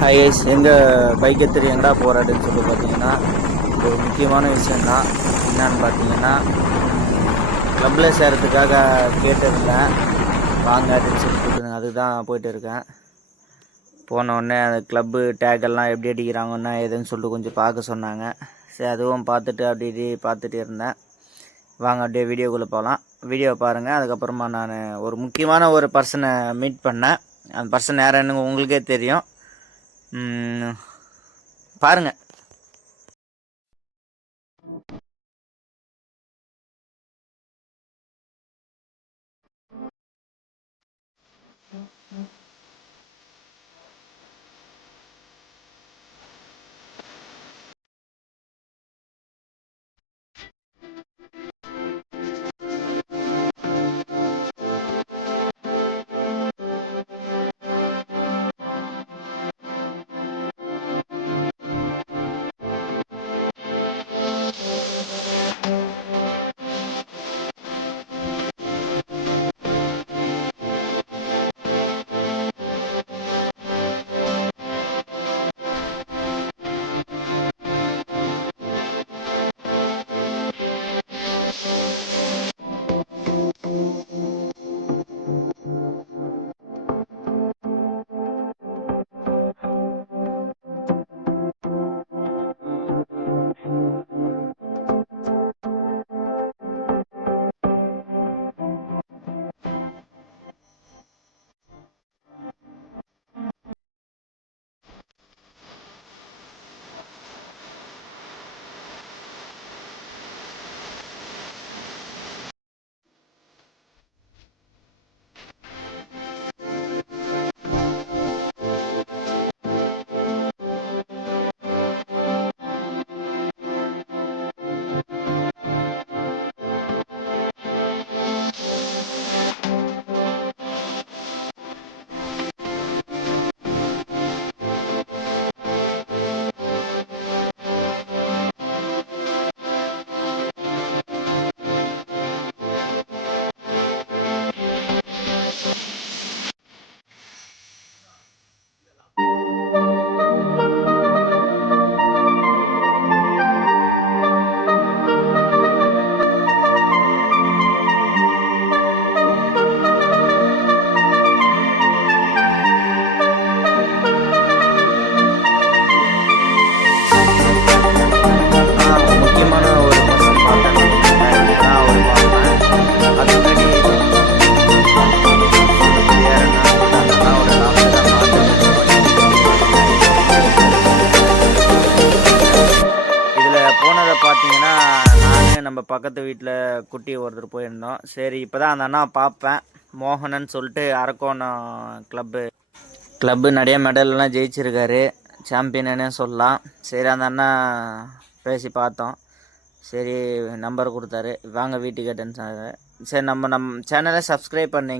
Hi guys, எங்கள் bike எடுத்துகிட்டு எங்கடா போகிறாடுன்னு சொல்லி பார்த்தீங்கன்னா ஒரு முக்கியமான விஷயந்தான். என்னன்னு பார்த்தீங்கன்னா, க்ளப்பில் சேர்கிறதுக்காக கேட்டிருந்தேன், வாங்க அப்படின்னு சொல்லி கூப்பிட்டுங்க. அதுக்கு தான் போயிட்டு இருக்கேன். போனோடனே அந்த க்ளப்பு டேக்கெல்லாம் எப்படி அடிக்கிறாங்கன்னா எதுன்னு சொல்லிட்டு கொஞ்சம் பார்க்க சொன்னாங்க. சரி, அதுவும் பார்த்துட்டு அப்படி பார்த்துட்டு இருந்தேன். வாங்க அப்படியே வீடியோக்குள்ளே போகலாம். வீடியோ பாருங்கள். அதுக்கப்புறமா நான் ஒரு முக்கியமான ஒரு பர்சனை மீட் பண்ணேன். அந்த பர்சன் யாருன்னு உங்களுக்கே தெரியும். பாருங்கள். பார்த்தீங்கன்னா, நான் நம்ம பக்கத்து வீட்டில் குட்டி ஒருத்தர் போயிருந்தோம். சரி, இப்போ தான் அந்த அண்ணா பார்ப்பேன். மோகனன் சொல்லிட்டு அரக்கோணம் கிளப்பு நிறைய மெடல்லாம் ஜெயிச்சிருக்காரு, சாம்பியனே சொல்லலாம். சரி, அந்த அண்ணா பேசி பார்த்தோம். சரி, நம்பர் கொடுத்தாரு, வாங்க வீட்டுக்கு கேட்டேன்னு சொன்னார். சரி, நம்ம சேனலை சப்ஸ்கிரைப் பண்ணி